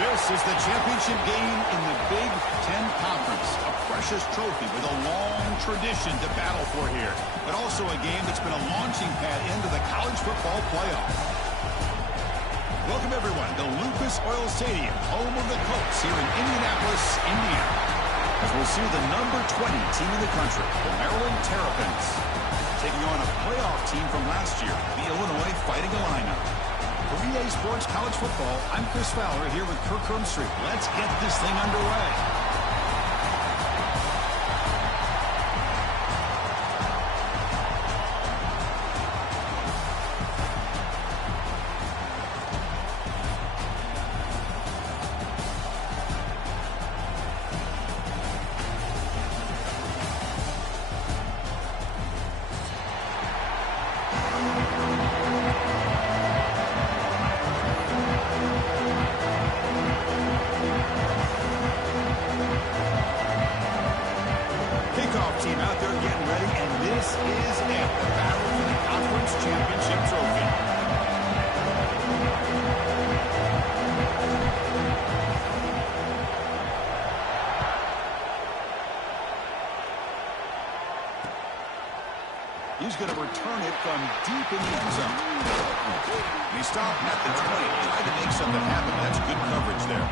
This is the championship game in the Big Ten Conference. A precious trophy with a long tradition to battle for here. But also a game that's been a launching pad into the college football playoff. Welcome, everyone, to Lucas Oil Stadium, home of the Colts here in Indianapolis, Indiana. As we'll see the number 20 team in the country, the Maryland Terrapins, taking on a playoff team from last year, the Illinois Fighting Illini. For EA Sports College Football, I'm Chris Fowler here with Kirk Hermstreet. Let's get this thing underway. Team out there getting ready, and this is it, the battle for the conference championship trophy. He's going to return it from deep in the end zone. He stopped at the 20, tried to make something happen. That's good coverage there.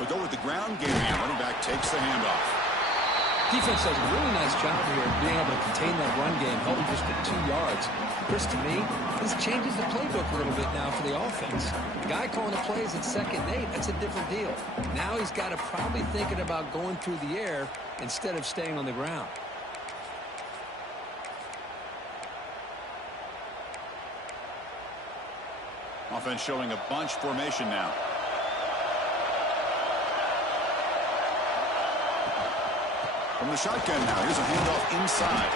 They'll go with the ground game. Running back takes the handoff. Defense does a really nice job here of being able to contain that run game, holding just to 2 yards. Chris, to me, this changes the playbook a little bit now for the offense. The guy calling the plays at 2nd and 8, that's a different deal. Now he's got to probably thinking about going through the air instead of staying on the ground. Offense showing a bunch formation now. From the shotgun now, here's a handoff inside.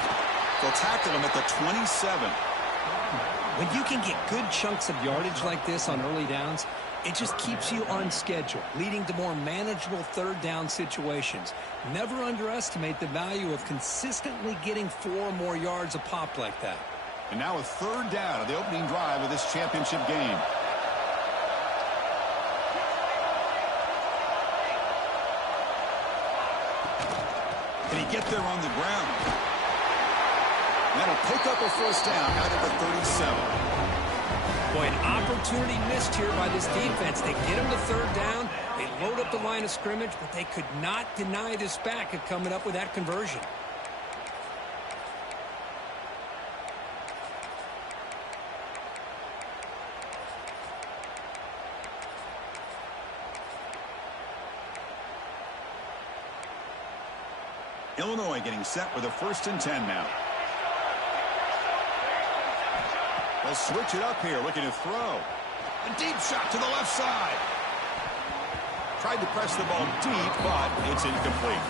They'll tackle him at the 27. When you can get good chunks of yardage like this on early downs, it just keeps you on schedule, leading to more manageable 3rd down situations. Never underestimate the value of consistently getting 4 or more yards a pop like that. And now a 3rd down of the opening drive of this championship game. Can he get there on the ground? That'll pick up a 1st down out of the 37. Boy, an opportunity missed here by this defense. They get him to 3rd down. They load up the line of scrimmage, but they could not deny this back of coming up with that conversion. Illinois getting set with a 1st and 10 now. They'll switch it up here, looking to throw. A deep shot to the left side. Tried to press the ball deep, but it's incomplete.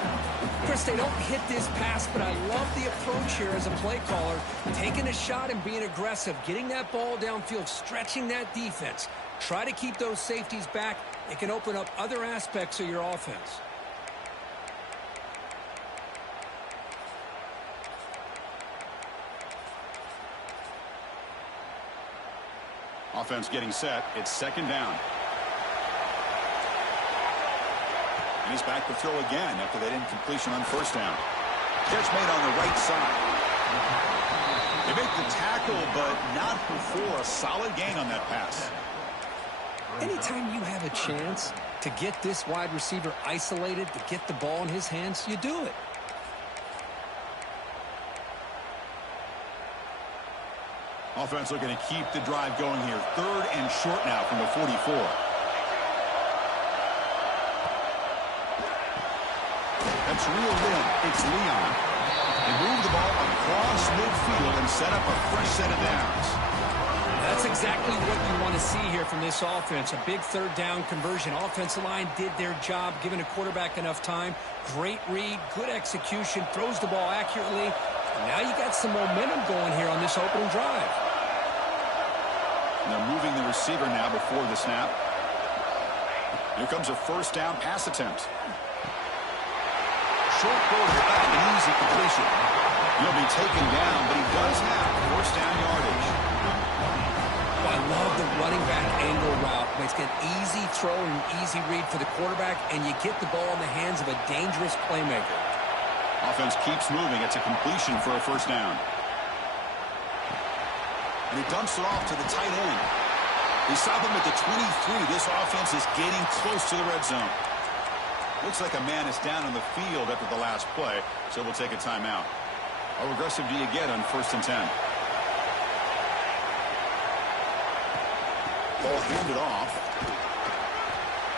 Chris, they don't hit this pass, but I love the approach here as a play caller. Taking a shot and being aggressive, getting that ball downfield, stretching that defense. Try to keep those safeties back. It can open up other aspects of your offense. Offense getting set. It's 2nd down. And he's back to throw again after that incompletion on 1st down. Catch made on the right side. They make the tackle, but not before a solid gain on that pass. Anytime you have a chance to get this wide receiver isolated, to get the ball in his hands, you do it. Offense looking to keep the drive going here. 3rd and short now from the 44. That's reeled in. It's Leon. They move the ball across midfield and set up a fresh set of downs. That's exactly what you want to see here from this offense. A big third down conversion. Offensive line did their job, giving a quarterback enough time. Great read, good execution, throws the ball accurately. And now you got some momentum going here on this opening drive. And they're moving the receiver now before the snap. Here comes a first down pass attempt. Short throw to the back, an easy completion. He'll be taken down, but he does have first down yardage. I love the running back angle route. It's an easy throw and an easy read for the quarterback, and you get the ball in the hands of a dangerous playmaker. Offense keeps moving. It's a completion for a first down. And he dumps it off to the tight end. They stop him at the 23. This offense is getting close to the red zone. Looks like a man is down on the field after the last play, so we'll take a timeout. How aggressive do you get on 1st and 10? Ball handed off.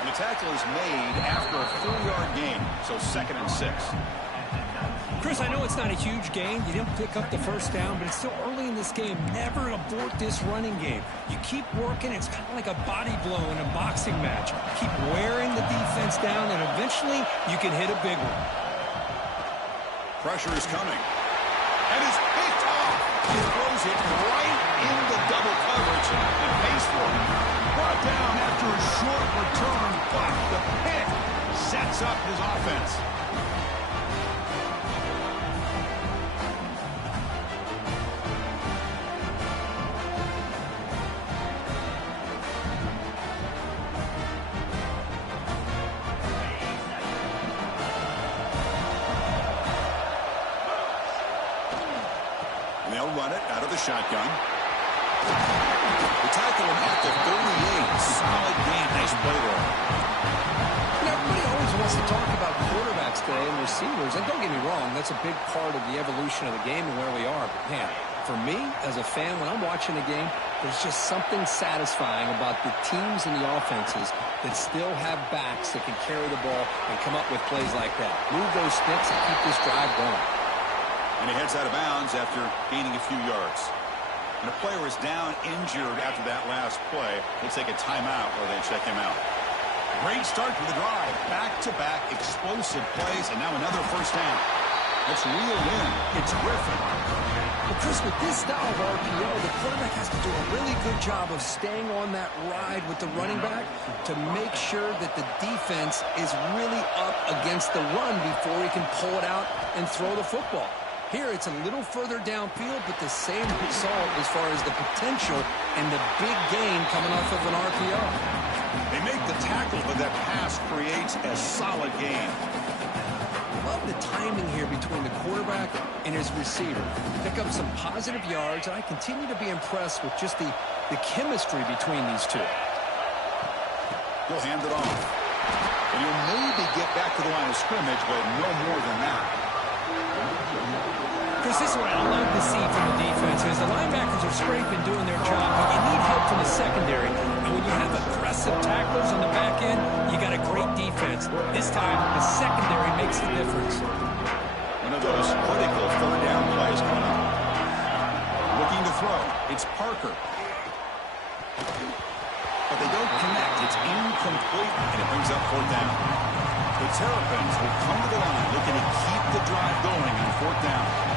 And the tackle is made after a 4-yard gain, so 2nd and 6. Chris, I know it's not a huge gain. You didn't pick up the first down, but it's still early in this game. Never abort this running game. You keep working. It's kind of like a body blow in a boxing match. Keep wearing the defense down, and eventually you can hit a big one. Pressure is coming. And it's picked off. He throws it right into double coverage and pays for it. Brought down after a short return, but the pick sets up his offense. They'll run it out of the shotgun. The tackle him at the 38. Solid game. Nice play there. Everybody always wants to talk about quarterbacks today and receivers. And don't get me wrong, that's a big part of the evolution of the game and where we are. But, man, for me, as a fan, when I'm watching a game, there's just something satisfying about the teams and the offenses that still have backs that can carry the ball and come up with plays like that. Move those sticks and keep this drive going. And he heads out of bounds after gaining a few yards. And a player is down injured after that last play. They take a timeout or they check him out. Great start to the drive. Back-to-back explosive plays, and now another first down. Let's reel in. It's Griffin. Well, Chris, with this style of RPO, the quarterback has to do a really good job of staying on that ride with the running back to make sure that the defense is really up against the run before he can pull it out and throw the football. Here, it's a little further downfield, but the same result as far as the potential and the big gain coming off of an RPO. They make the tackle, but that pass creates a solid gain. Love the timing here between the quarterback and his receiver. Pick up some positive yards, and I continue to be impressed with just the chemistry between these two. He'll hand it off. And he'll maybe get back to the line of scrimmage, but no more than that. Chris, this is what I love to see from the defense is the linebackers are scraping, doing their job, but you need help from the secondary. And when you have aggressive tacklers on the back end, you got a great defense. This time, the secondary makes the difference. One of those critical third down plays coming up. Looking to throw. It's Parker. But they don't connect. It's incomplete, and it brings up 4th down. The Terrapins will come to the line looking to keep the drive going on 4th down.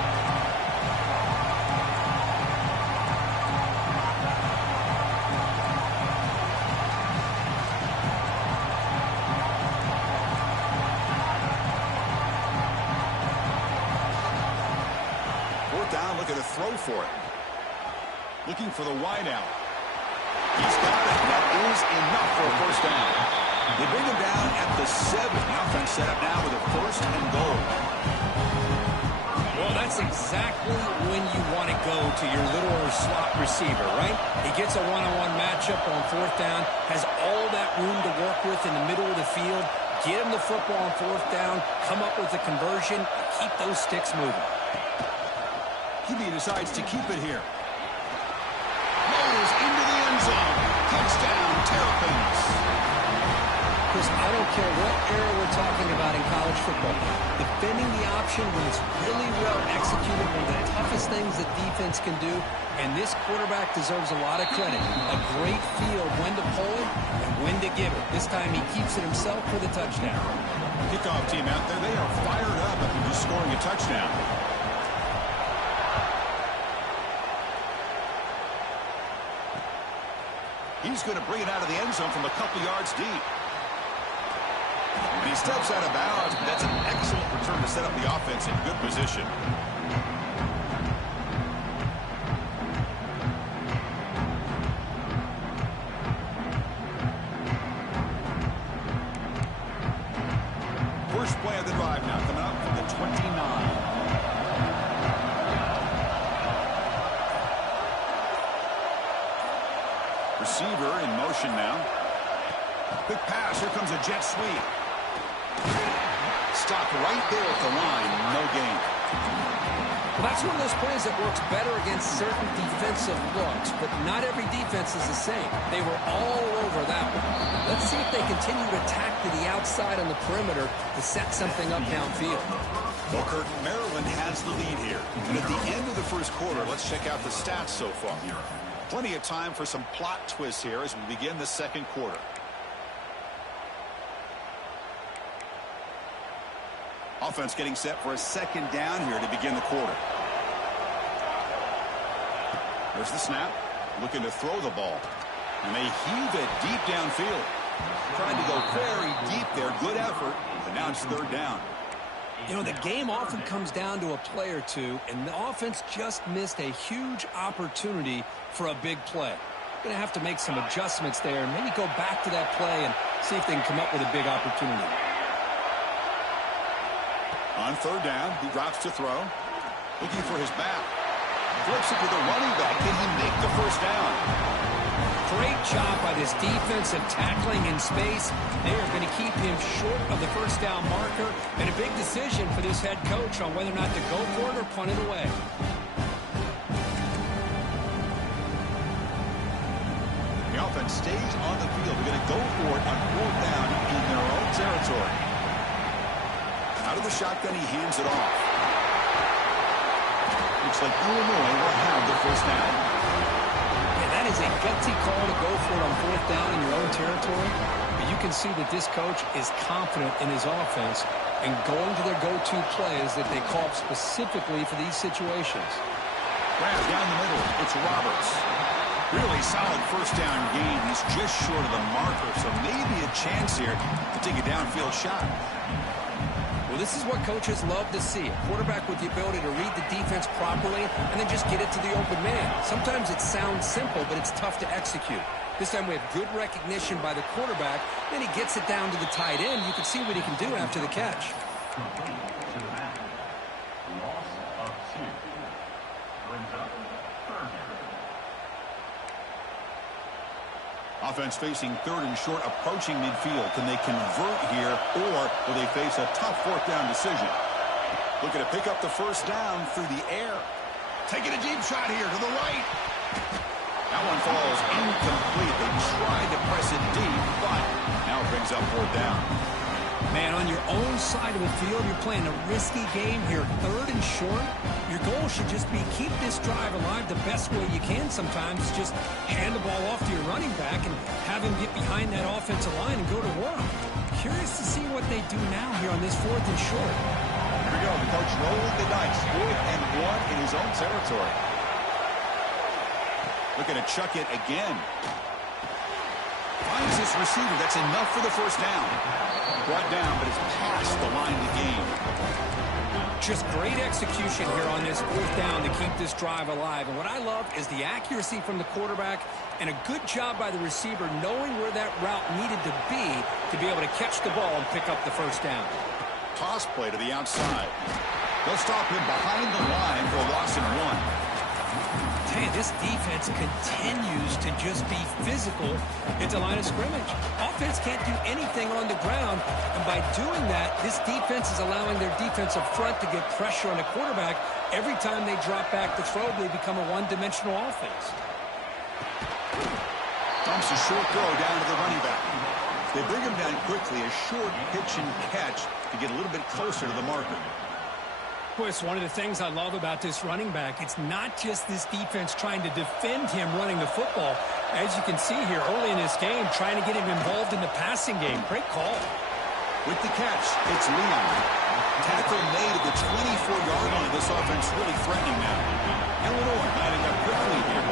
Looking to throw for it. Looking for the wideout. He's got it. That is enough for a first down. They bring him down at the 7. The offense set up now with a 1st and goal. Well, that's exactly when you want to go to your little slot receiver, right? He gets a one-on-one matchup on 4th down, has all that room to work with in the middle of the field. Get him the football on 4th down, come up with a conversion, and keep those sticks moving. He decides to keep it here. Motors into the end zone. Touchdown, Terrapins. Chris, I don't don't care what era we're talking about in college football. Defending the option when it's really well executed, one of the toughest things that defense can do, and this quarterback deserves a lot of credit. A great feel of when to pull it and when to give it. This time he keeps it himself for the touchdown. Kickoff team out there, they are fired up after just scoring a touchdown. He's going to bring it out of the end zone from a couple yards deep. And he steps out of bounds, but that's an excellent return to set up the offense in good position. First play of the drive now coming up from the 29. Receiver in motion now. Quick pass. Here comes a jet sweep. Stopped right there at the line. No gain. Well, that's one of those plays that works better against certain defensive looks, but not every defense is the same. They were all over that one. Let's see if they continue to attack to the outside on the perimeter to set something up downfield. Well, Kurt, Maryland has the lead here. And at the end of the first quarter, let's check out the stats so far. Plenty of time for some plot twists here as we begin the second quarter. Offense getting set for a second down here to begin the quarter. There's the snap. Looking to throw the ball. And they heave it deep downfield. Trying to go very deep there. Good effort. But now it's third down. You know, the game often comes down to a play or two, and the offense just missed a huge opportunity for a big play. Going to have to make some adjustments there and maybe go back to that play and see if they can come up with a big opportunity. On third down, he drops to throw. Looking for his back. Flips it to the running back. Can he make the first down? Great job by this defensive tackling in space. They are going to keep him short of the first down marker. And a big decision for this head coach on whether or not to go for it or punt it away. The offense stays on the field. They're going to go for it on fourth down in their own territory. Out of the shotgun, he hands it off. Looks like Illinois will have the first down. Yeah, that is a gutsy call to go for it on fourth down in your own territory. But you can see that this coach is confident in his offense and going to their go-to plays that they call specifically for these situations. Grab down the middle. It's Roberts. Really solid first down gain. He's just short of the marker, so maybe a chance here to take a downfield shot. Well, this is what coaches love to see. A quarterback with the ability to read the defense properly and then just get it to the open man. Sometimes it sounds simple, but it's tough to execute. This time we have good recognition by the quarterback. Then he gets it down to the tight end. You can see what he can do after the catch. Offense facing third and short, approaching midfield. Can they convert here, or will they face a tough fourth down decision? Looking to pick up the first down through the air. Taking a deep shot here to the right. That one falls incomplete. They tried to press it deep, but now it brings up fourth down. Man, on your own side of the field, you're playing a risky game here. Third and short. Your goal should just be keep this drive alive the best way you can sometimes. Just hand the ball off to your running back and have him get behind that offensive line and go to work. Curious to see what they do now here on this fourth and short. Here we go. The coach rolling the dice. 4th and 1 in his own territory. Looking to chuck it again. Finds this receiver. That's enough for the first down. Brought down, but it's past the line of the game. Just great execution here on this fourth down to keep this drive alive. And what I love is the accuracy from the quarterback and a good job by the receiver knowing where that route needed to be able to catch the ball and pick up the first down. Toss play to the outside. They'll stop him behind the line for a loss of 1. Hey, this defense continues to just be physical at the line of scrimmage. Offense can't do anything on the ground, and by doing that, this defense is allowing their defensive front to get pressure on the quarterback. Every time they drop back to throw, they become a one-dimensional offense. Dumps a short throw down to the running back. They bring him down quickly, a short pitch and catch to get a little bit closer to the marker. Boy, it's one of the things I love about this running back. It's not just this defense trying to defend him running the football. As you can see here early in this game, trying to get him involved in the passing game. Great call. With the catch, it's Leon. Tackle made at the 24-yard line. This offense really threatening now. Illinois lining up quickly here.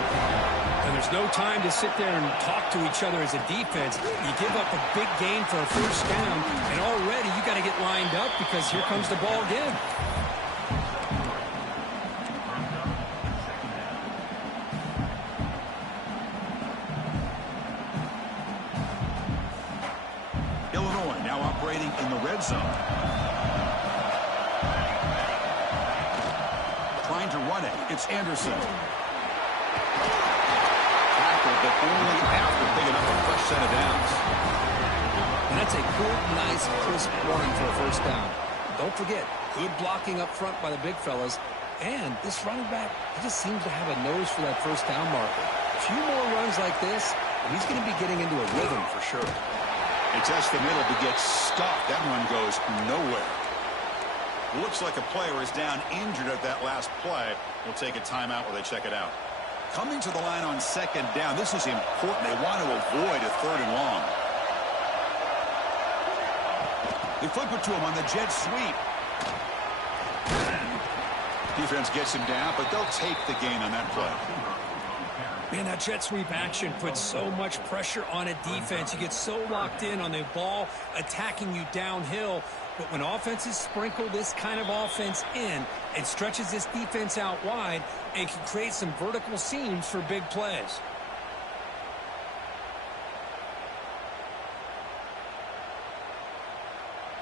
And there's no time to sit there and talk to each other as a defense. You give up a big gain for a first down, and already you got to get lined up because here comes the ball again. Illinois now operating in the red zone. Trying to run it. It's Anderson. But only after picking up a fresh set of downs. And that's a good, nice, crisp running for a first down. Don't forget, good blocking up front by the big fellas. And this running back, he just seems to have a nose for that first down marker. A few more runs like this, and he's going to be getting into a rhythm for sure. They test the middle to get stuffed. That run goes nowhere. Looks like a player is down injured at that last play. We'll take a timeout while they check it out. Coming to the line on second down. This is important. They want to avoid a third and long. They flip it to him on the jet sweep. Defense gets him down, but they'll take the gain on that play. Man, that jet sweep action puts so much pressure on a defense. You get so locked in on the ball attacking you downhill. But when offenses sprinkle this kind of offense in, it stretches this defense out wide and can create some vertical seams for big plays.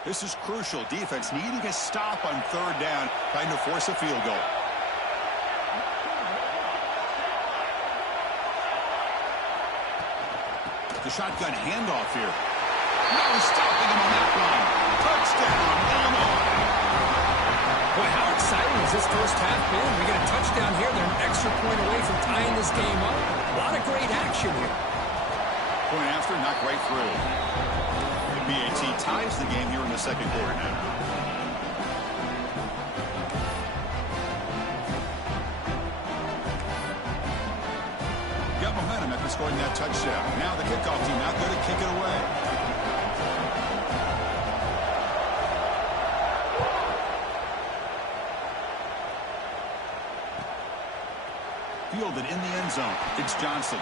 This is crucial. Defense needing a stop on third down, trying to force a field goal. The shotgun handoff here. No stopping him on that run. Touchdown, Illinois. Boy, how exciting has this first half been? We get a touchdown here. They're an extra point away from tying this game up. A lot of great action here. Point after, knocked right through. The BAT ties the game here in the second quarter now. Got momentum after scoring that touchdown. Now the kickoff team out there to kick it away. Fielded in the end zone. It's Johnson.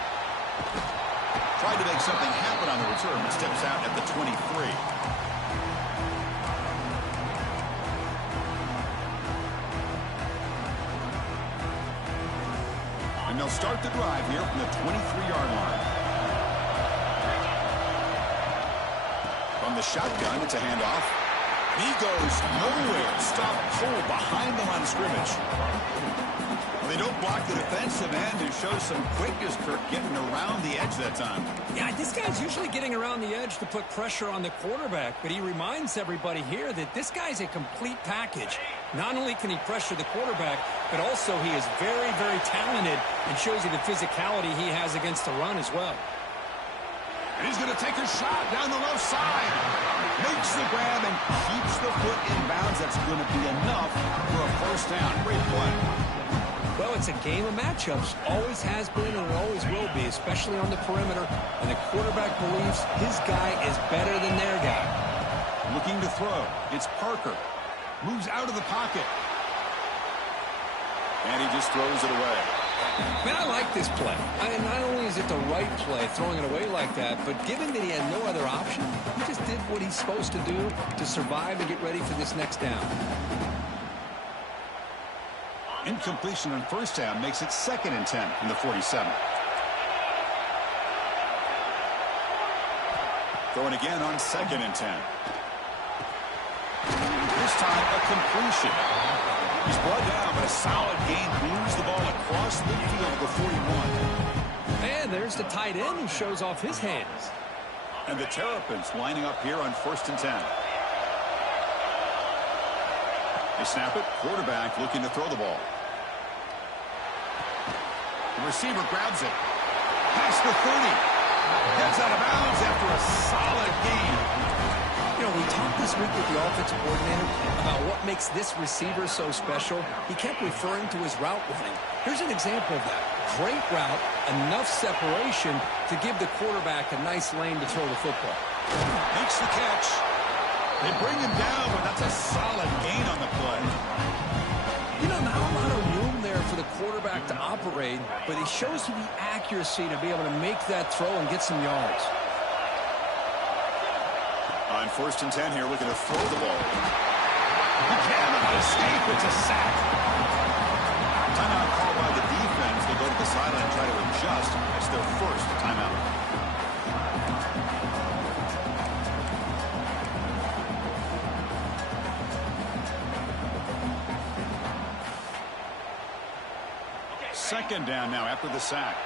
Tried to make something happen on the return, but steps out at the 23. And they'll start the drive here from the 23-yard line. From the shotgun, it's a handoff. He goes nowhere. Stop cold behind the line of scrimmage. They don't block the defensive end and show some quickness, Kirk, getting around the edge that time. Yeah, this guy's usually getting around the edge to put pressure on the quarterback, but he reminds everybody here that this guy's a complete package. Not only can he pressure the quarterback, but also he is very, very talented and shows you the physicality he has against the run as well. And he's going to take a shot down the left side. Makes the grab and keeps the foot in bounds. That's going to be enough for a first down. Great play. Well, it's a game of matchups. Always has been and it always will be, especially on the perimeter. And the quarterback believes his guy is better than their guy. Looking to throw. It's Parker. Moves out of the pocket. And he just throws it away. Man, I like this play. Not only is it the right play, throwing it away like that, but given that he had no other option, he just did what he's supposed to do to survive and get ready for this next down. Incompletion on first down makes it 2nd and 10 from the 47. Throwing again on 2nd and 10. This time a completion. He's brought down, but a solid gain moves the ball across the field to the 41. And there's the tight end who shows off his hands. And the Terrapins lining up here on 1st and 10. They snap it. Quarterback looking to throw the ball. The receiver grabs it. Past the 30. Gets out of bounds after a solid gain. You know, we talked this week with the offensive coordinator about what makes this receiver so special. He kept referring to his route running. Here's an example of that. Great route, enough separation to give the quarterback a nice lane to throw the football. Makes the catch. They bring him down, but that's a solid gain on the play. You know, not a lot of room there for the quarterback to operate, but he shows you the accuracy to be able to make that throw and get some yards. On 1st and 10 here, looking to throw the ball. He cannot escape. It's a sack. Timeout called by the defense. They go to the sideline and try to adjust. It's their first timeout. Second down now after the sack.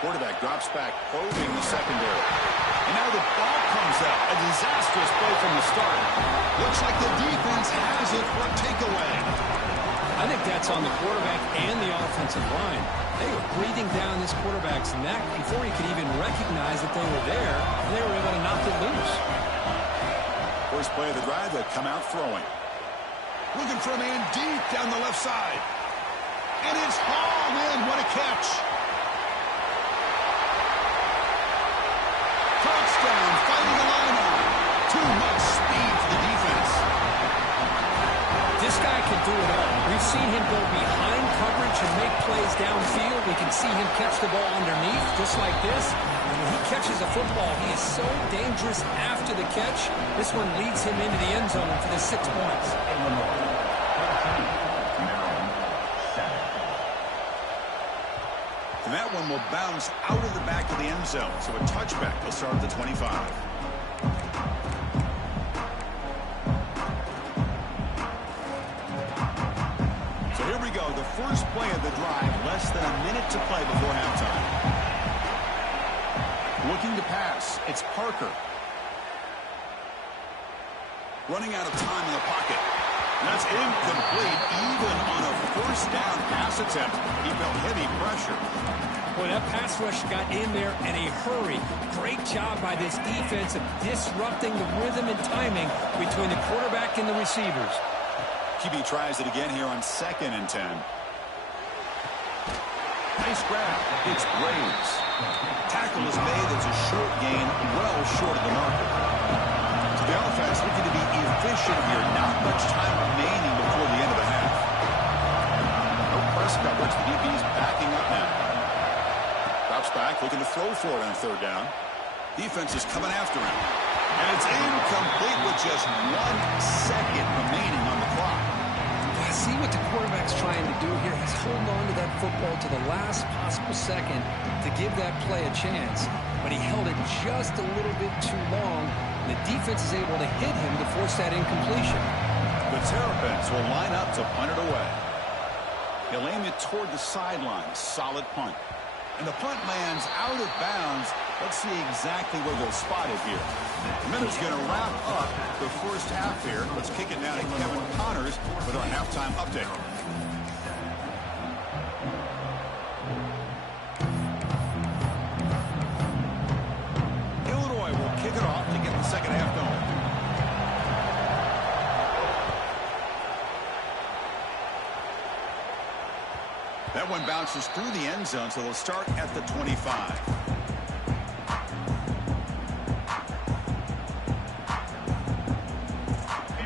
Quarterback drops back, probing the secondary. And now the ball comes out. A disastrous play from the start. Looks like the defense has it for a takeaway. I think that's on the quarterback and the offensive line. They were breathing down this quarterback's neck before he could even recognize that they were there, and they were able to knock it loose. First play of the drive, they come out throwing. Looking for a man deep down the left side. And it's hauled in. What a catch. Touchdown, fighting the line out. Too much speed for the defense. This guy can do it all. We've seen him go behind coverage and make plays downfield. We can see him catch the ball underneath, just like this. And when he catches a football, he is so dangerous after the catch. This one leads him into the end zone for the 6 points. And that one will bounce out of the back of the end zone. So a touchback. They'll start at the 25. So here we go. The first play of the drive. Less than a minute to play before halftime. Looking to pass. It's Parker. Running out of time in the pocket. That's incomplete, even on a first down pass attempt. He felt heavy pressure. Boy, that pass rush got in there in a hurry. Great job by this defense of disrupting the rhythm and timing between the quarterback and the receivers. QB tries it again here on 2nd and 10. Nice grab. It's Graves. Tackle is made. It's a short gain, well short of the marker. So the offense looking to be efficient here. Not much time remaining before the end of the half. No press coverage. The DB's backing up now. Drops back, looking to throw for it on 3rd down. Defense is coming after him. And it's incomplete with just 1 second remaining on the clock. I see what the quarterback's trying to do here. He's holding on to that football to the last possible second to give that play a chance. But he held it just a little bit too long. And the defense is able to hit him to force that incompletion. The Terrapins will line up to punt it away. He'll aim it toward the sideline. Solid punt. And the punt lands out of bounds. Let's see exactly where they'll spot it here. The minute's going to wrap up the first half here. Let's kick it now to Kevin Connors with our halftime update. Illinois will kick it off to get the second half going. That one bounces through the end zone, so they'll start at the 25.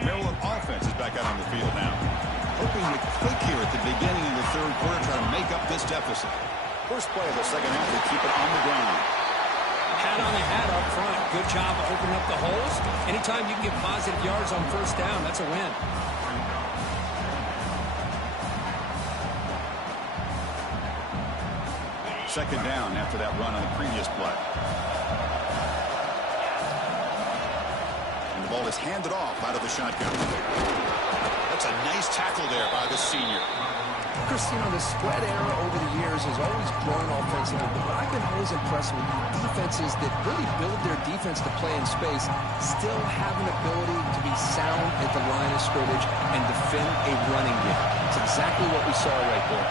Maryland offense is back out on the field now. Hoping to click here at the beginning of the 3rd quarter, try to make up this deficit. First play of the second half, they keep it on the ground. Hat on the hat up front. Good job of opening up the holes. Anytime you can get positive yards on 1st down, that's a win. Second down after that run on the previous play. And the ball is handed off out of the shotgun. That's a nice tackle there by the senior. Chris, you know, the spread era over the years has always grown offensively, but what I've been always impressed with defenses that really build their defense to play in space still have an ability to be sound at the line of scrimmage and defend a running game. It's exactly what we saw right there.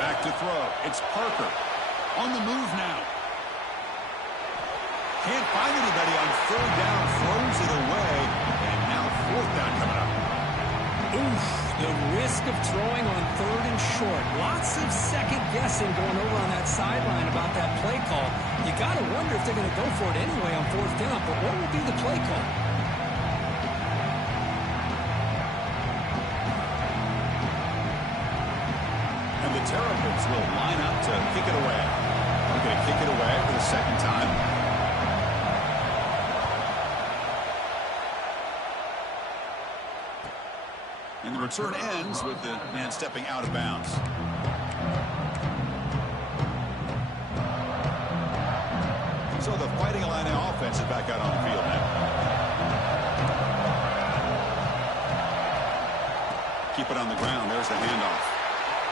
Back to throw. It's Parker. On the move now. Can't find anybody on third down. Throws it away. And now fourth down coming up. Oof, the risk of throwing on third and short. Lots of second guessing going over on that sideline about that play call. You got to wonder if they're going to go for it anyway on fourth down, but what will be the play call? And the Terrapins will line up to kick it away. They're going to kick it away for the second time. And the return ends with the man stepping out of bounds. So the Fighting Illini offense is back out on the field now. Keep it on the ground. There's the handoff.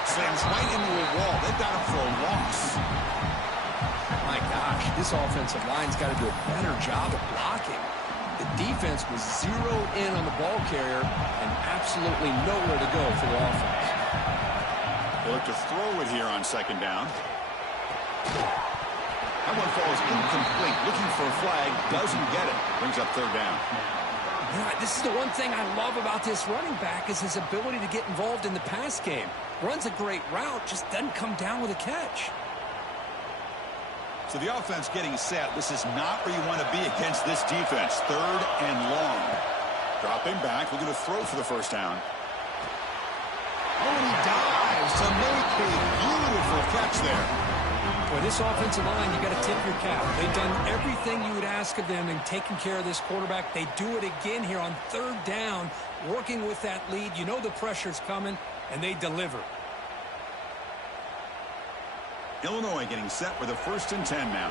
Slams right into a wall. They've got him for a loss. My gosh, this offensive line's got to do a better job of blocking. The defense was zeroed in on the ball carrier and absolutely nowhere to go for the offense. They look to throw it here on second down. That one falls incomplete. Looking for a flag. Doesn't get it. Brings up third down. Yeah, this is the one thing I love about this running back is his ability to get involved in the pass game. Runs a great route, just doesn't come down with a catch. So the offense getting set. This is not where you want to be against this defense. Third and long. Dropping back. Looking to throw for the first down. Oh, and he dives to make a beautiful catch there. Boy, this offensive line, you got to tip your cap. They've done everything you would ask of them in taking care of this quarterback. They do it again here on third down, working with that lead. You know the pressure's coming, and they deliver. Illinois getting set for the 1st and 10 now.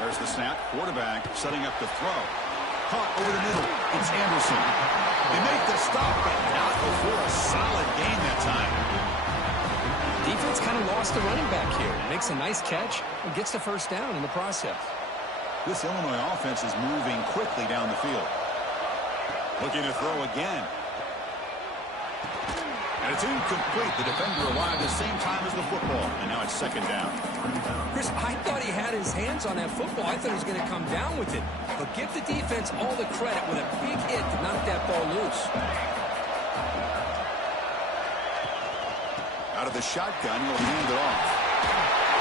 There's the snap. Quarterback setting up to throw. Caught over the middle. It's Anderson. They make the stop, but not before a solid gain that time. Defense kind of lost the running back here. Makes a nice catch and gets the first down in the process. This Illinois offense is moving quickly down the field. Looking to throw again. And it's incomplete. The defender arrived at the same time as the football. And now it's second down. Chris, I thought he had his hands on that football. I thought he was going to come down with it. But give the defense all the credit with a big hit to knock that ball loose. Out of the shotgun, he'll hand it off.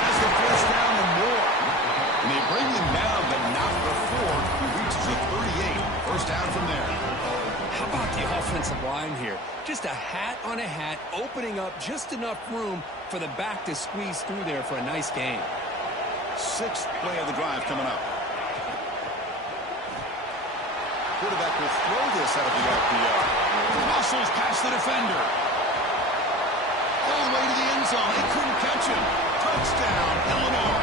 That's the first down and more. And they bring him down, but not before he reaches the 38. First down from there. How about the offensive line here? Just a hat on a hat, opening up just enough room for the back to squeeze through there for a nice gain. 6th play of the drive coming up. Quarterback will throw this out of the RPO. Muscles past the defender. All the way to the end zone. They couldn't catch him. Touchdown, Illinois.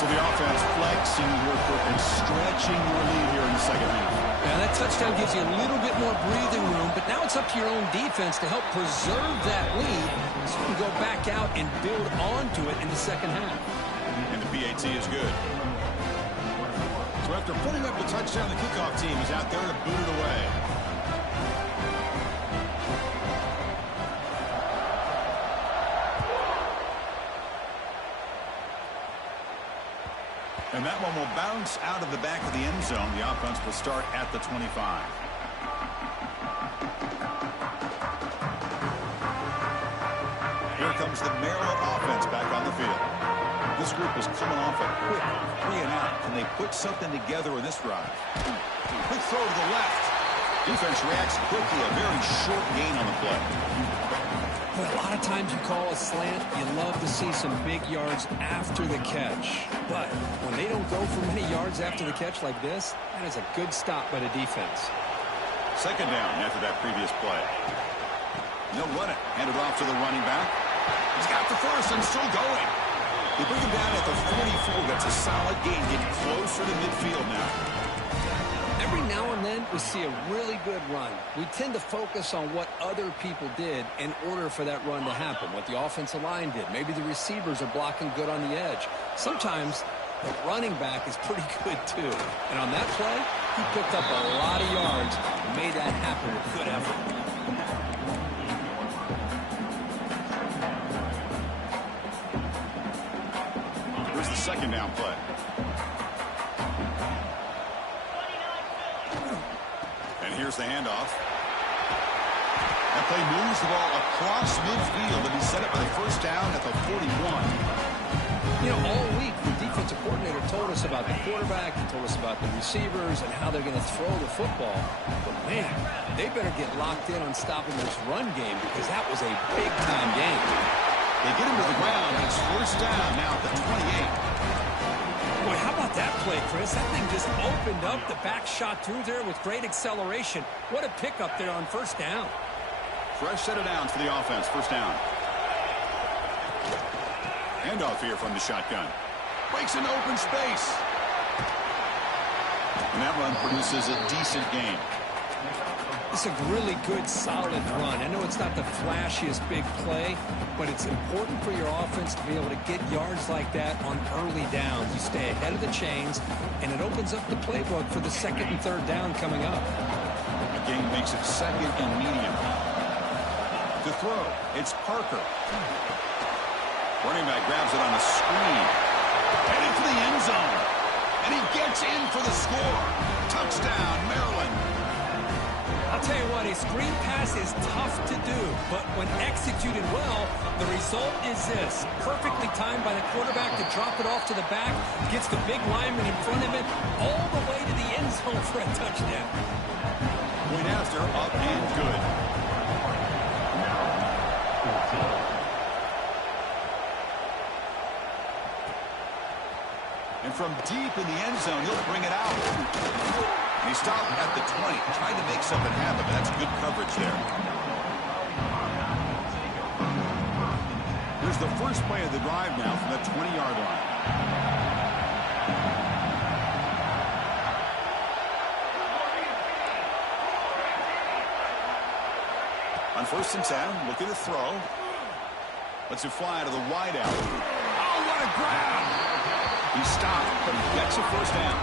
So the offense flexing here and stretching their lead here in the second half. Now that touchdown gives you a little bit more breathing room, but now it's up to your own defense to help preserve that lead so you can go back out and build onto it in the second half. And the PAT is good. So after putting up the touchdown, the kickoff team is out there to boot it away. And that one will bounce out of the back of the end zone. The offense will start at the 25. Here comes the Maryland offense back on the field. This group is coming off a quick 3-and-out. Can they put something together in this drive? Quick throw to the left. Defense reacts quickly. A very short gain on the play. But a lot of times you call a slant, you love to see some big yards after the catch. But when they don't go for many yards after the catch like this, that is a good stop by the defense. Second down after that previous play. They'll run it. Hand it off to the running back. He's got the first and still going. They bring him down at the 44. That's a solid gain. Getting closer to midfield now. Every now and then we see a really good run. We tend to focus on what other people did in order for that run to happen, what the offensive line did. Maybe the receivers are blocking good on the edge. Sometimes the running back is pretty good too. And on that play, he picked up a lot of yards and made that happen with good effort. Here's the second down play. And here's the handoff. That play moves the ball across midfield to be set up for the first down at the 41. You know, all week the defensive coordinator told us about the quarterback, he told us about the receivers and how they're going to throw the football. But man, they better get locked in on stopping this run game because that was a big-time game. They get him to the ground. It's first down now at the 28. Boy, how about that play, Chris? That thing just opened up. The back shot through there with great acceleration. What a pickup there on first down. Fresh set of downs for the offense. First down. Handoff here from the shotgun. Breaks into open space. And that run produces a decent gain. It's a really good, solid run. I know it's not the flashiest big play, but it's important for your offense to be able to get yards like that on early downs. You stay ahead of the chains, and it opens up the playbook for the second and third down coming up. The game makes it second and medium. To throw, it's Parker. Running back grabs it on a screen. Headed for the end zone. And he gets in for the score. Touchdown, Maryland. I'll tell you what, a screen pass is tough to do, but when executed well, the result is this. Perfectly timed by the quarterback to drop it off to the back, gets the big lineman in front of it, all the way to the end zone for a touchdown. Point after, up and good. And from deep in the end zone, he'll bring it out. And he stopped at the 20, trying to make something happen, but that's good coverage there. Here's the first play of the drive now from the 20-yard line. On first and 10, looking to throw. Lets it fly to the wideout. Oh, what a grab! He stopped, but he gets a first down.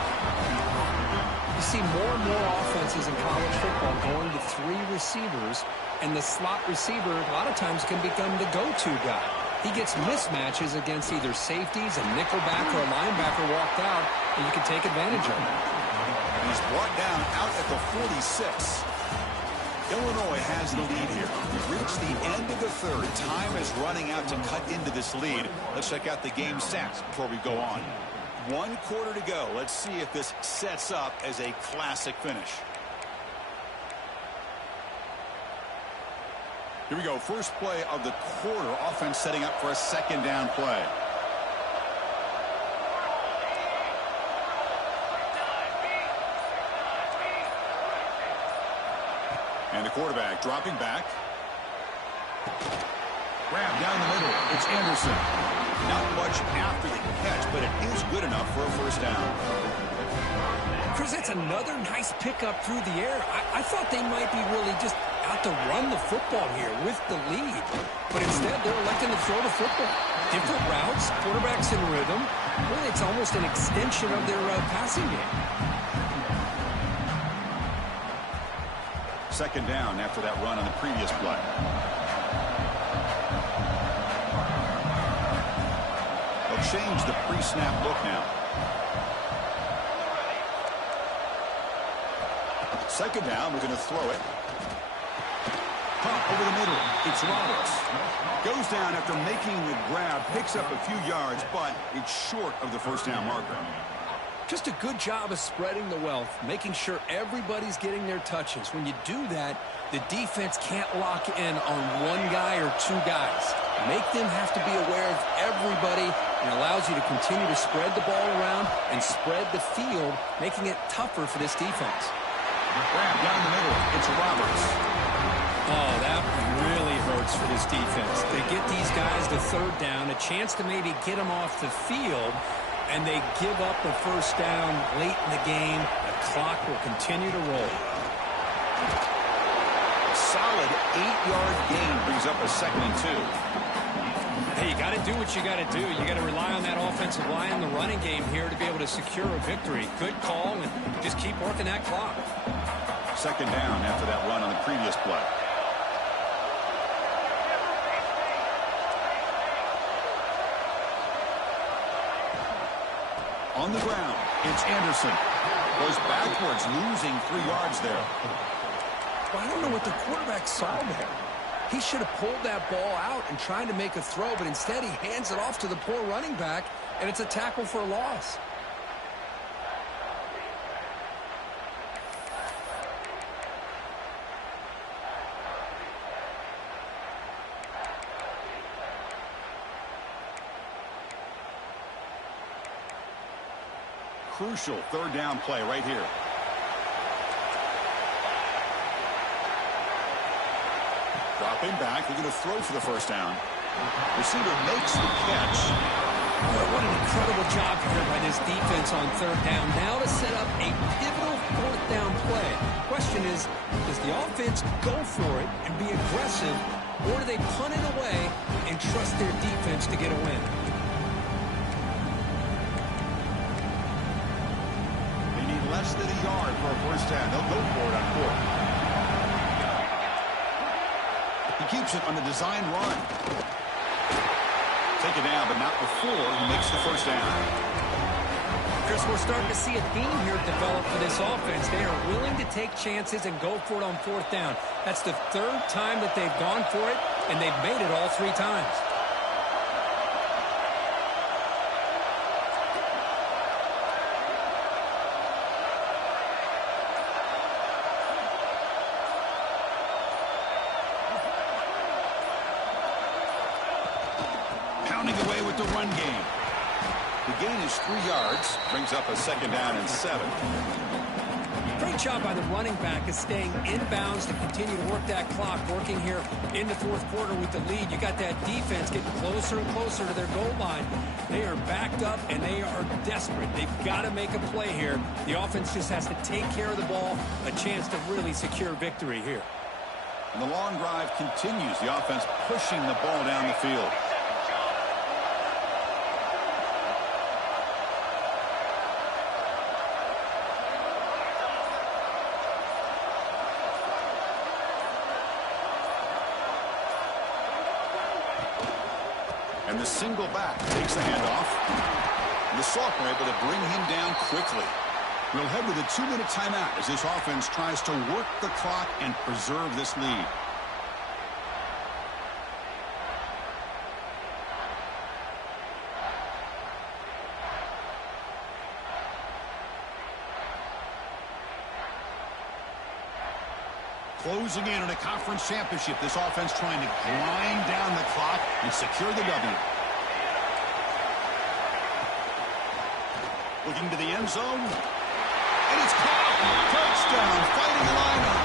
You see more and more offenses in college football going to three receivers, and the slot receiver a lot of times can become the go-to guy. He gets mismatches against either safeties, a nickelback, or a linebacker walked out, and you can take advantage of it. He's brought down out at the 46. Illinois has the lead here. We've reached the end of the third. Time is running out to cut into this lead. Let's check out the game stats before we go on. 1 quarter to go. Let's see if this sets up as a classic finish. Here we go. First play of the quarter. Offense setting up for a second down play. And the quarterback dropping back. Grab down the middle. It's Anderson. Not much after the catch, but it is good enough for a first down. Chris, that's another nice pickup through the air. I thought they might be really just out to run the football here with the lead. But instead, they're electing to throw the football. Different routes, quarterbacks in rhythm. Really, it's almost an extension of their passing game. Second down after that run on the previous play. They'll change the pre-snap look now. Second down, we're going to throw it. Pump over the middle. It's Roberts. Goes down after making the grab, picks up a few yards, but it's short of the first down marker. Just a good job of spreading the wealth, making sure everybody's getting their touches. When you do that, the defense can't lock in on one guy or two guys. Make them have to be aware of everybody, and allows you to continue to spread the ball around and spread the field, making it tougher for this defense. Grab down the middle. It's Roberts. Oh, that really hurts for this defense. They get these guys to third down, a chance to maybe get them off the field, and they give up the first down late in the game. The clock will continue to roll. Solid 8-yard gain brings up a second and 2. Hey, you got to do what you got to do. You got to rely on that offensive line in the running game here to be able to secure a victory. Good call, and just keep working that clock. Second down after that run on the previous play. On the ground, it's Anderson. Goes backwards, losing 3 yards there. Well, I don't know what the quarterback saw there. He should have pulled that ball out and tried to make a throw, but instead he hands it off to the poor running back, and it's a tackle for a loss. Crucial third down play right here. Dropping back, they're going to throw for the first down. Receiver makes the catch. Boy, what an incredible job here by this defense on third down. Now to set up a pivotal fourth down play. Question is, does the offense go for it and be aggressive, or do they punt it away and trust their defense to get a win? Less than a yard for a first down. They'll go for it on 4th. He keeps it on the design run. Take it down, but not before he makes the first down. Chris, we're starting to see a theme here develop for this offense. They are willing to take chances and go for it on 4th down. That's the 3rd time that they've gone for it, and they've made it all 3 times. Away with the run game. The gain is 3 yards, brings up a second down and 7. Great job by the running back is staying inbounds to continue to work that clock, working here in the 4th quarter with the lead. You got that defense getting closer and closer to their goal line. They are backed up and they are desperate. They've got to make a play here. The offense just has to take care of the ball, a chance to really secure victory here. And the long drive continues. The offense pushing the ball down the field. And the single back takes the handoff. And the sophomore able to bring him down quickly. We'll head with a 2-minute timeout as this offense tries to work the clock and preserve this lead. Closing in on a conference championship, this offense trying to grind down the clock and secure the W. Looking to the end zone. And it's caught. Touchdown, fighting the lineup.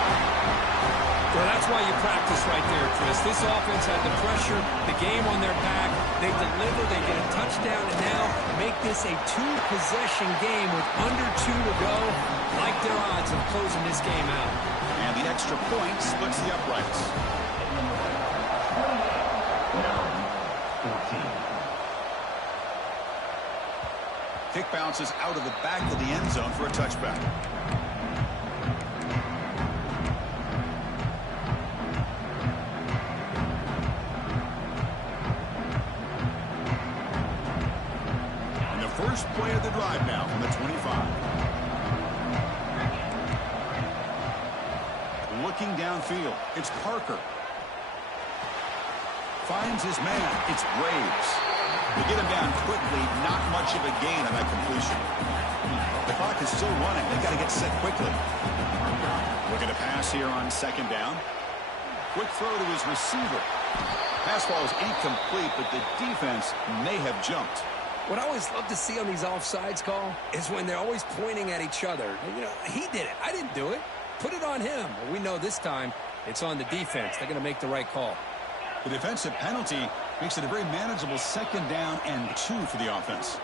Well, that's why you practice right there, Chris. This offense had the pressure, the game on their back. They deliver, they get a touchdown, and now make this a 2-possession game with under 2 to go. Like their odds of closing this game out. And the extra point splits the uprights. Kick bounces out of the back of the end zone for a touchback. And the first play of the drive now from the 25. Looking downfield, it's Parker. Finds his man, it's Graves. They get him down quickly, not much of a gain on that completion. The clock is still running, they've got to get set quickly. Looking to pass here on second down. Quick throw to his receiver. Pass ball is incomplete, but the defense may have jumped. What I always love to see on these offsides call is when they're always pointing at each other. You know, he did it, I didn't do it. Put it on him. Well, we know this time it's on the defense. They're going to make the right call. The defensive penalty makes it a very manageable second down and 2 for the offense.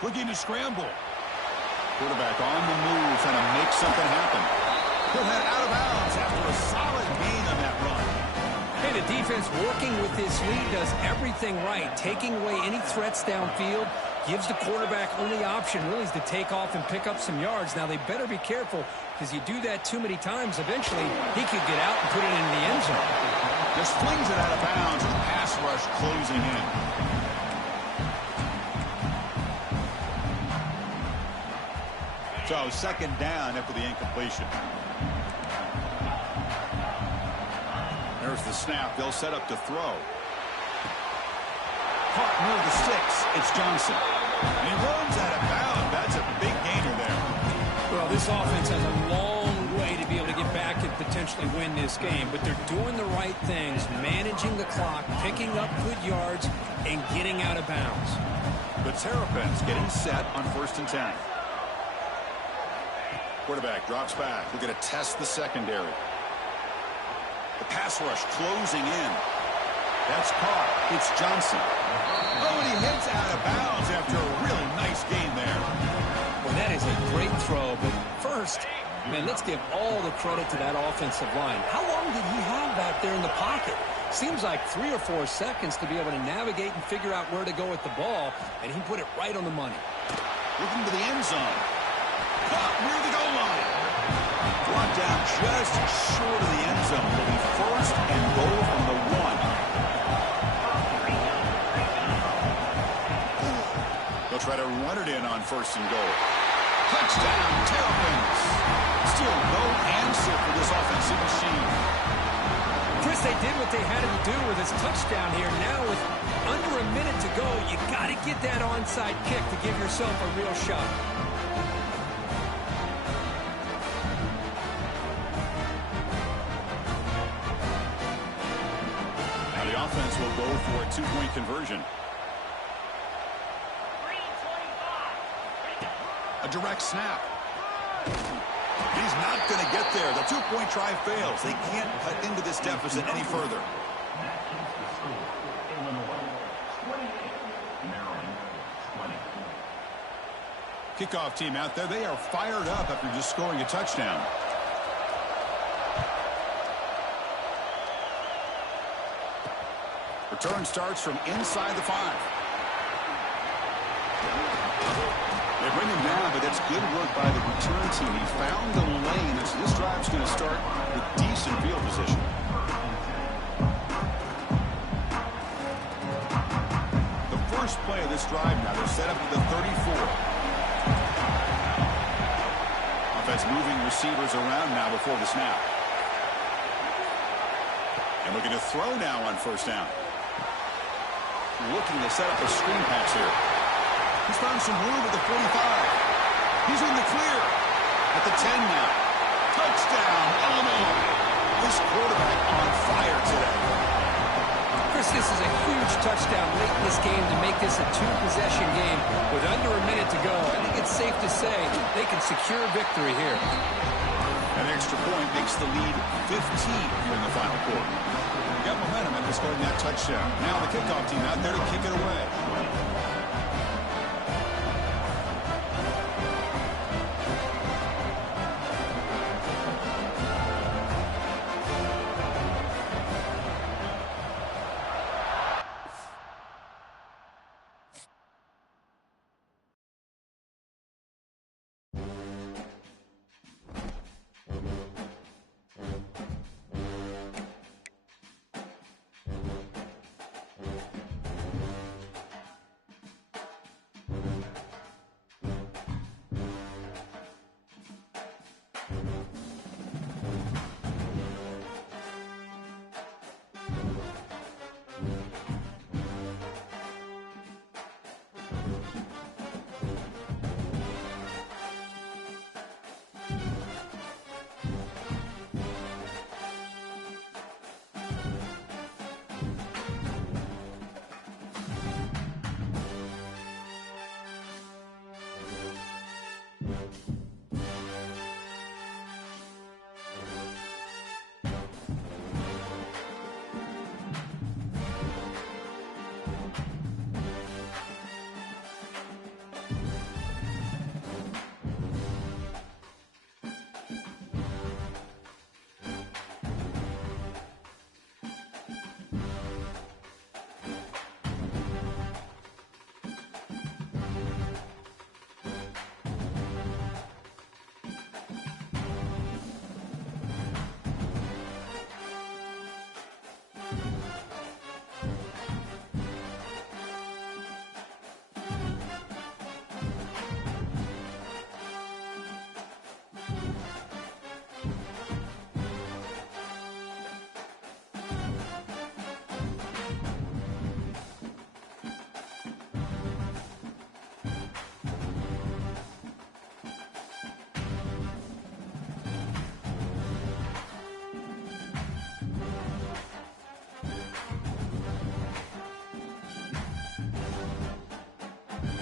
Looking to scramble. Quarterback on the move, trying to make something happen. Put that out of bounds after a solid gain on that run. Hey, the defense working with this lead does everything right, taking away any threats downfield, gives the quarterback only option really is to take off and pick up some yards. Now, they better be careful because you do that too many times, eventually he could get out and put it in the end zone. Just flings it out of bounds with the pass rush closing in. So, second down after the incompletion. There's the snap. They'll set up to throw. Caught near the sticks. It's Johnson. And he runs out of bounds. That's a big gainer there. Well, this offense has a long way to be able to get back and potentially win this game, but they're doing the right things, managing the clock, picking up good yards, and getting out of bounds. The Terrapins getting set on 1st and 10. Quarterback drops back. We're going to test the secondary. The pass rush closing in. That's caught. It's Johnson. Oh, and he hits out of bounds after a really nice gain there. Well, that is a great throw, but first, man, let's give all the credit to that offensive line. How long did he have back there in the pocket? Seems like 3 or 4 seconds to be able to navigate and figure out where to go with the ball, and he put it right on the money. Looking to the end zone. Caught near the goal line. Brought down just short of the end zone. It'll be 1st and goal from the 1. They'll try to run it in on 1st and goal. Touchdown, Terrapins. Still no answer for this offensive machine. Chris, they did what they had to do with his touchdown here. Now with under a minute to go, you got to get that onside kick to give yourself a real shot. Offense will go for a 2-point conversion. A direct snap. He's not going to get there. The 2-point try fails. They can't cut into this deficit any further. Kickoff team out there. They are fired up after just scoring a touchdown. Return starts from inside the 5. They bring him down, but that's good work by the return team. He found the lane, and so this drive's going to start with decent field position. The first play of this drive now, they're set up at the 34. Offense moving receivers around now before the snap. And looking to throw now on 1st down. Looking to set up a screen pass here. He's found some room at the 45. He's in the clear. At the 10 now. Touchdown, Illinois. This quarterback on fire today. Chris, this is a huge touchdown late in this game to make this a 2-possession game. With under a minute to go, I think it's safe to say they can secure victory here. An extra point makes the lead 15 here in the final quarter. Got momentum after scoring that touchdown. Now the kickoff team out there to kick it away.